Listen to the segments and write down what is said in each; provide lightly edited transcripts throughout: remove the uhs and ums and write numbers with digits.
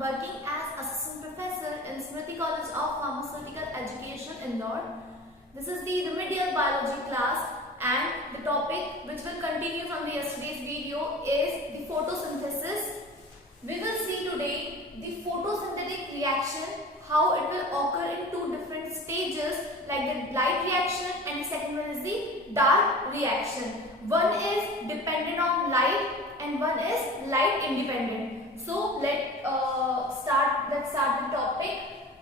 working as assistant professor in Smriti College of Pharmaceutical Education, Indore. This is the remedial biology class, and the topic which will continue from the yesterday's video is the photosynthesis. We will see today the photosynthetic reaction, how it will occur in two different stages, like the light reaction and the second one is the dark reaction. One is dependent on light and one is light independent. So let's start the topic.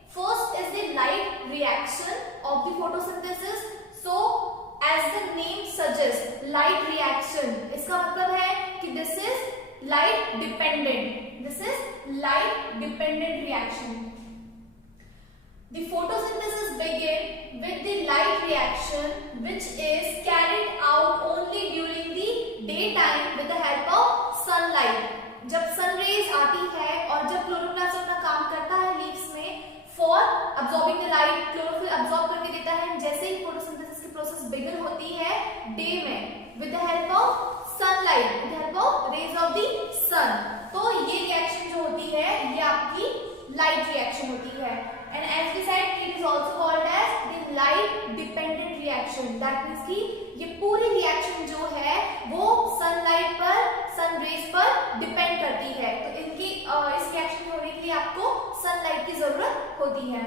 First is the light reaction of the photosynthesis. So as the name suggests, light reaction, इसका मतलब है कि this is light dependent. This is light dependent reaction. The photosynthesis begins with the light reaction, which is carried out only during the daytime with the help of sunlight. जब sun rays आती है और जब chloroplast अपना काम करता है leaves में for absorbing the light, chlorophyll absorb करके देता है। जैसे ही फोटोसिंथेसिस की प्रोसेस बिगिन होती है डे में with the help of sunlight, with the help of rays of the sun, तो ये रिएक्शन जो होती है ये आपकी लाइट रिएक्शन होती है। And as we said it is also called as the light dependent reaction. That means कि ये पूरी रिएक्शन जो है वो सनलाइट पर, सन रेज पर डिपेंड करती है। तो इनकी इस रिएक्शन होने के लिए आपको सनलाइट की जरूरत होती है।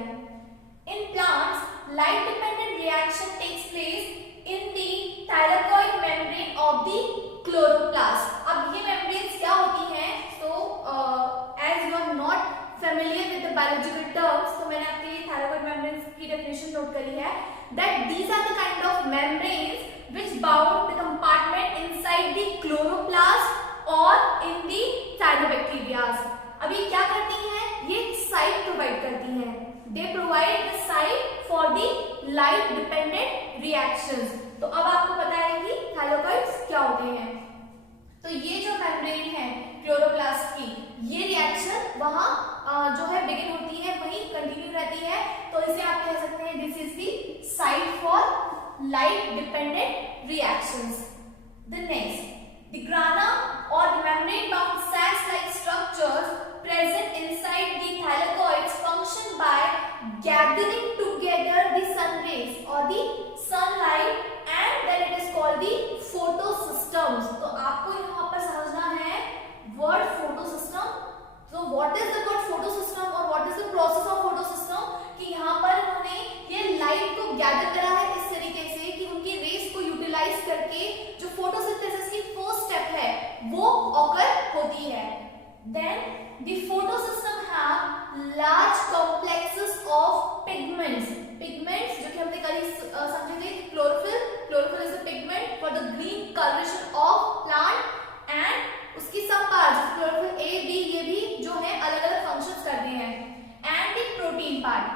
In plants light dependent reaction takes place in the thylakoid membrane of the chloroplast. अब ये मेम्ब्रेन्स क्या होती हैं? So as you are not familiar with the biological terms, तो मैंने आपके लिए thylakoid membranes की definition नोट करी है that these are the kind of membranes which bound the compartment inside the chloroplast or in the cyanobacteria. अब ये क्या करती हैं? ये site प्रोवाइड करती हैं। They provide the site for the light dependent reactions. तो अब आपको पता है कि thylakoids क्या होते हैं। तो ये जो मेम्ब्रेन है क्लोरोप्लास्ट की, ये रिएक्शन वहां जो है बिगिन होती है, वहीं कंटिन्यू रहती है। तो इसे आप कह सकते हैं this is the site for light dependent reactions. The next, the grana और the membrane bound sacs like structures present inside the thylakoids function by gathering together the sun rays और the sunlight and then it is called the photosystems. तो आपको यहाँ पर समझना है word photosystem. So what is the word photosystem और what is the process of photosystem? कि यहाँ पर उन्होंने ये लाइट को गैदर करा है इस तरीके से कि उनकी रेस को यूटिलाइज करके जो फोटोसिंथेसिस की फर्स्ट स्टेप है वो ऑकर होती है। Then the photosystem have large complexes of pigments. Pigments जो कि हमने कल समझे थे, chlorophyll is a pigment for the green coloration of plant and उसकी सब पार्ट क्लोरोफिल ए बी ये भी जो है अलग अलग फंक्शंस करते हैं। And the protein part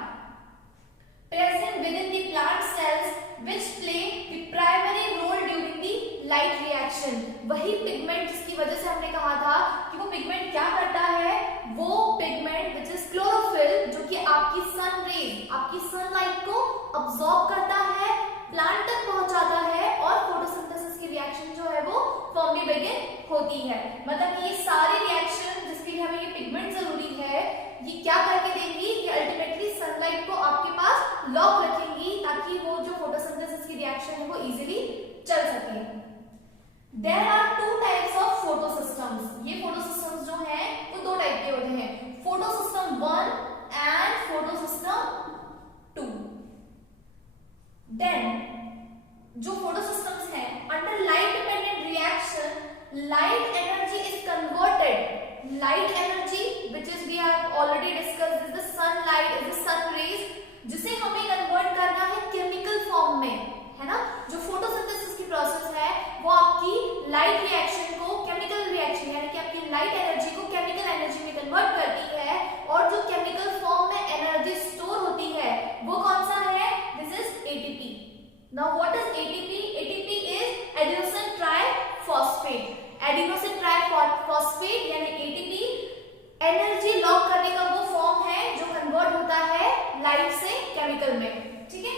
present within the plant cells which play the primary role during the light reaction. वही पिगमेंट जिसकी वजह से हमने कहा था कि वो पिगमेंट क्या करता है, वो पिगमेंट व्हिच इज क्लोरोफिल जो कि आपकी सन रेज, आपकी सनलाइट को अब्सॉर्ब करता है, प्लांट तक पहुंचाता है और फोटोसिंथेसिस की रिएक्शन जो है वो फॉर्मली बिगिन होती है। मतलब कि ये सारी रिएक्शन जिसके लिए हमें ये पिगमेंट जरूरी है, ये क्या करके देंगी, ये अल्टीमेटली सनलाइट को आपके पास लॉक रखेंगी ताकि वो जो फोटोसिंथेसिस की रिएक्शन है वो इजीली चल सके। There are two types of photosystems. ये फोटोसिस्टम्स जो हैं वो दो टाइप के होते हैं, फोटोसिस्टम 1 एंड फोटोसिस्टम 2। देन जो फोटोसिस्टम्स हैं under light dependent reaction, light energy is converted, light energy which is we have already discussed is the sunlight, is the sun rays, जिसे हमें कन्वर्ट करना है केमिकल फॉर्म में, है ना। जो फोटोसिंथेसिस की प्रोसेस है वो आपकी लाइट रिएक्शन को केमिकल रिएक्शन यानी कि आपकी लाइट एनर्जी को केमिकल एनर्जी में कन्वर्ट करती है, और जो केमिकल फॉर्म में एनर्जी स्टोर होती है वो कौन सा है, this is ATP. Now what is ATP? ATP is adenosine triphosphate. Adenosine triphosphate यानी ATP एनर्जी लॉक करने का वो फॉर्म है जो कन्वर्ट होता है लाइट से केमिकल में, ठीक है।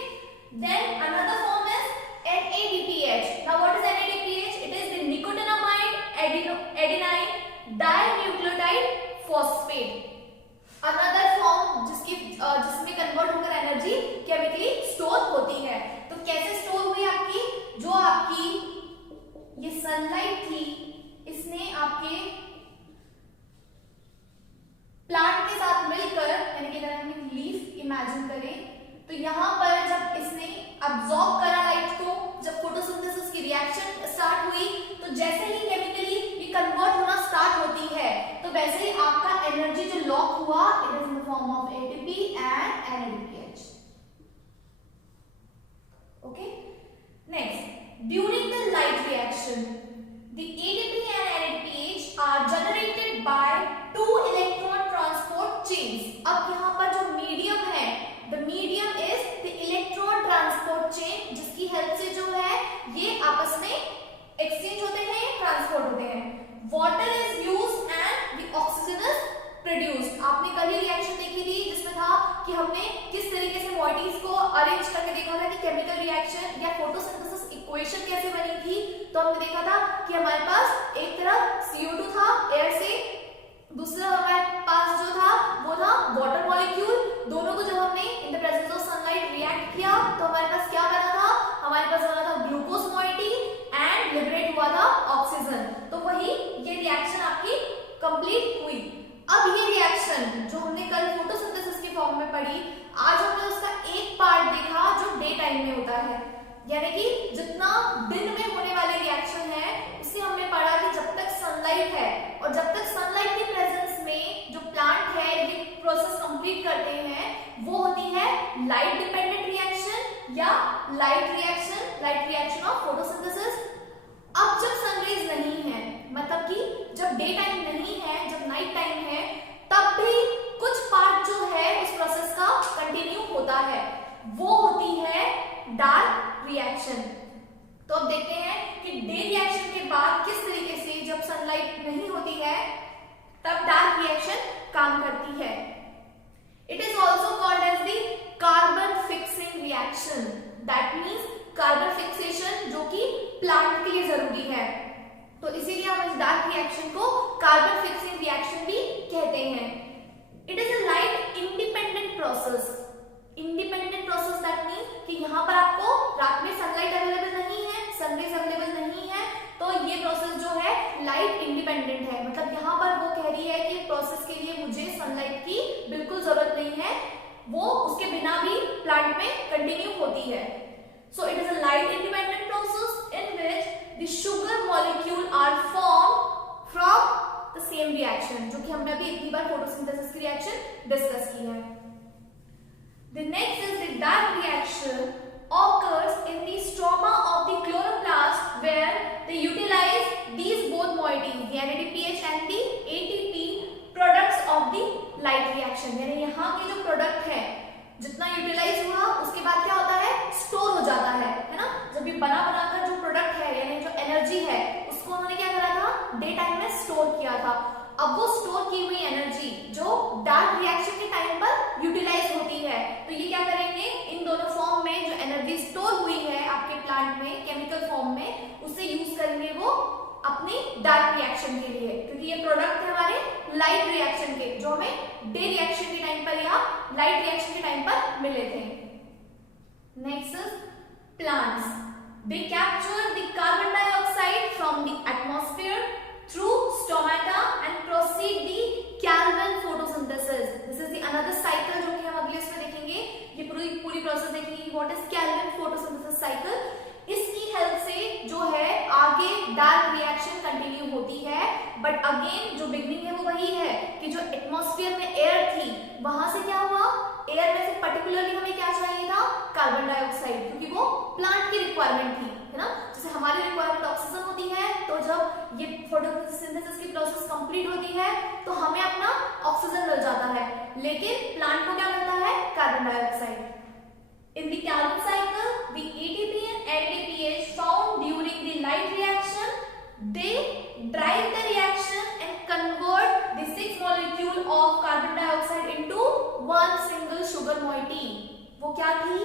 Then another form is NADPH. Now what is NADPH? It is the nicotinamide adenine of ATP and NADPH. Okay. Next, during the light reaction, the ATP and NADPH are generated by two electron transport chains. अब यहाँ पर जो medium है, the medium is the electron transport chain, जिसकी help से जो है ये आपस में एक्सचेंज होते हैं, ट्रांसपोर्ट होते हैं. Water is used and the oxygen is produced. आपने कल ही रिएक्शन देखी थी जिसमें था कि हमने किस तरीके से मॉइटीज को अरेंज करके देखा था कि केमिकल रिएक्शन या फोटोसिंथेसिस इक्वेशन कैसे बनी थी. तो हमने देखा था कि हमारे पास एक तरफ CO2 था एयर से, दूसरा हमारे पास जो था वो था वाटर मॉलिक्यूल. दोनों को जब हमने in the presence of sunlight react किया तो हमारे पास क्या बना था, हमारे पास बना था ग्लूकोज मॉइटी एंड लिबरेट हुआ था ऑक्सीजन. तो वही ये रिएक्शन आपकी कंप्लीट हुई. अब ये रिएक्शन जो हमने कल फोटोसिंथेसिस के फॉर्म में पढ़ी, आज हमने उसका एक पार्ट देखा जो डे टाइम में होता है, यानी कि जितना दिन में होने वाले रिएक्शन है उसे हमने पढ़ा कि जब तक सनलाइट है और जब तक सनलाइट के प्रेजेंस में जो प्लांट है ये प्रोसेस कंप्लीट करते हैं वो होती है लाइट डिपेंडेंट रिएक्शन या लाइट रिएक्शन ऑफ फोटोसिंथेसिस. अब जब सनरेज नहीं है, मतलब कि जब डे टाइम नहीं है, जब नाइट टाइम है, तब भी कुछ पार्ट जो है उस प्रोसेस का कंटिन्यू होता है, वो होती है डार्क रिएक्शन. तो अब देखते हैं कि डे रिएक्शन के बाद किस तरीके से जब सनलाइट नहीं होती है तब डार्क रिएक्शन काम करती है. It is also called as the carbon fixing reaction. That means carbon fixation जो कि प्लांट के लिए जरूरी है. तो इसीलिए हम इस डार्क रिएक्शन को कार्बन फिक्सिंग रिएक्शन भी कहते हैं. It is a light independent process. Independent process that means कि यहाँ पर आपको रात में सनलाइट अवेलेबल नहीं है, सनरेज अवेलेबल नहीं है, तो ये प्रोसेस जो है लाइट इंडिपेंडेंट है. मतलब यहाँ पर वो कह रही है कि प्रोसेस के लिए मुझे सनलाइट की बिल्कुल जरूरत नहीं है, वो उसके बिना भी प्लांट में कंटिन्यू होती है. So it is a light independent process in which the sugar molecule are formed from the same reaction, जो कि हमने अभी इतनी बार फोटोसिंथेसिस की रिएक्शन डिस्कस की है. The next is the dark reaction occurs in the stroma of the chloroplast where they utilize these both moieties, the NADPH and the ATP products of the light reaction. यानी यहाँ के जो product है जितना utilise हुआ उसके बाद क्या होता है, स्टोर हो जाता है ना. जब ये बनाकर जो प्रोडक्ट है यानी जो एनर्जी है उसको उन्होंने क्या करा था, डे टाइम में स्टोर किया था. अब वो स्टोर की हुई एनर्जी जो डार्क रिएक्शन के टाइम पर यूटिलाइज होती है, तो ये क्या करेंगे, इन दोनों फॉर्म में जो एनर्जी स्टोर हुई है आपके प्लांट में केमिकल फॉर्म में, उसे यूज करेंगे वो अपनी डार्क रिएक्शन के लिए, क्योंकि ये प्रोडक्ट है हमारे लाइट रिएक्शन के जो हमें डे रिएक्शन के टाइम पर या लाइट रिएक्शन के टाइम पर मिले थे. Next is plants. They capture the carbon dioxide from the atmosphere through stomata and proceed the kelvin photosynthesis. This is the another cycle जो कि हम अगले इसमें देखेंगे. ये पूरी प्रोसेस देखेंगे what is Calvin photosynthesis cycle. इसकी हेल्प से जो है आगे डार्क रिएक्शन कंटिन्यू होती है. बट अगेन जो बिगनिंग है वो वही है कि जो एटमॉस्फेयर में एयर थी वहां से क्या हुआ, एयर में से पर्टिकुलरली हमें क्या चाहिए था, कार्बन डाइऑक्साइड, क्योंकि वो प्लांट की रिक्वायरमेंट थी, है ना. जैसे हमारी रिक्वायरमेंट ऑक्सीजन होती है, तो जब ये फोटोसिंथेसिस की प्रोसेस कंप्लीट होती है तो हमें अपना ऑक्सीजन मिल जाता है, लेकिन प्लांट को क्या मिलता है, carbon dioxide. In the Calvin cycle, the ATP and NADPH found during the light reaction, they drive the reaction and convert the 6 molecule of carbon dioxide into one single sugar moiety. वो क्या थी?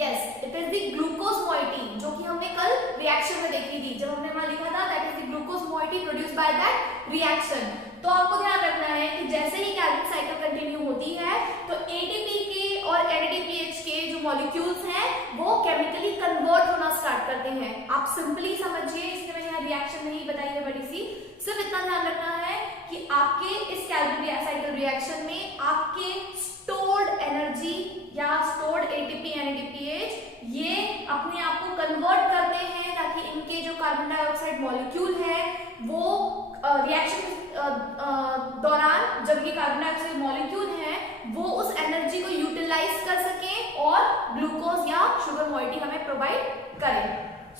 Yes, it is the glucose moiety, जो कि हमने कल reaction में देखी थी. जब हमने वहां लिखा था that is the glucose moiety produced by that reaction. तो आपको ध्यान रखना है कि जैसे ही कैल्विन साइकिल कंटिन्यू होती है तो एटीपी के और एनएडीपीएच के जो मॉलिक्यूल्स हैं वो केमिकली कन्वर्ट होना स्टार्ट करते हैं. आप सिंपली समझिए, इसके मैंने यहाँ रिएक्शन नहीं बताई है बड़ी सी, सिर्फ इतना ध्यान रखना है कि आपके इस कैल्विन साइकिल रिएक्शन में आपके स्टोर्ड एनर्जी या स्टोर्ड एटीपी एनएडीपीएच ये अपने आप को कन्वर्ट करते हैं ताकि इनके जो कार्बन डाइऑक्साइड मॉलिक्यूल है वो रिएक्शन दौरान जब ये कार्बन डाइऑक्साइड मॉलिक्यूल हैं वो उस एनर्जी को यूटिलाइज कर सकें और ग्लूकोज या शुगर मॉइटी हमें प्रोवाइड करें।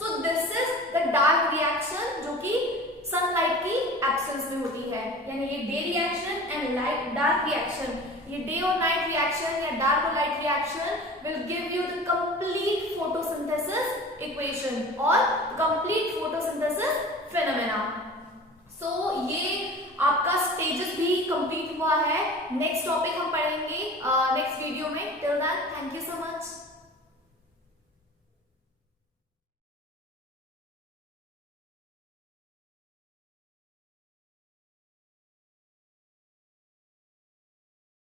So this is the dark reaction जो कि सनलाइट की एब्सेंस में होती है, यानी ये day reaction and light dark reaction, ये डे और नाइट रिएक्शन या डार्क और light reaction will give you the complete photosynthesis equation और कंप्लीट फोटोसिंथेसिस फेनोमेना। सो ये आपका स्टेजेस भी कंप्लीट हुआ है। नेक्स्ट टॉपिक हम पढ़ेंगे नेक्स्ट वीडियो में। Till then thank you so much.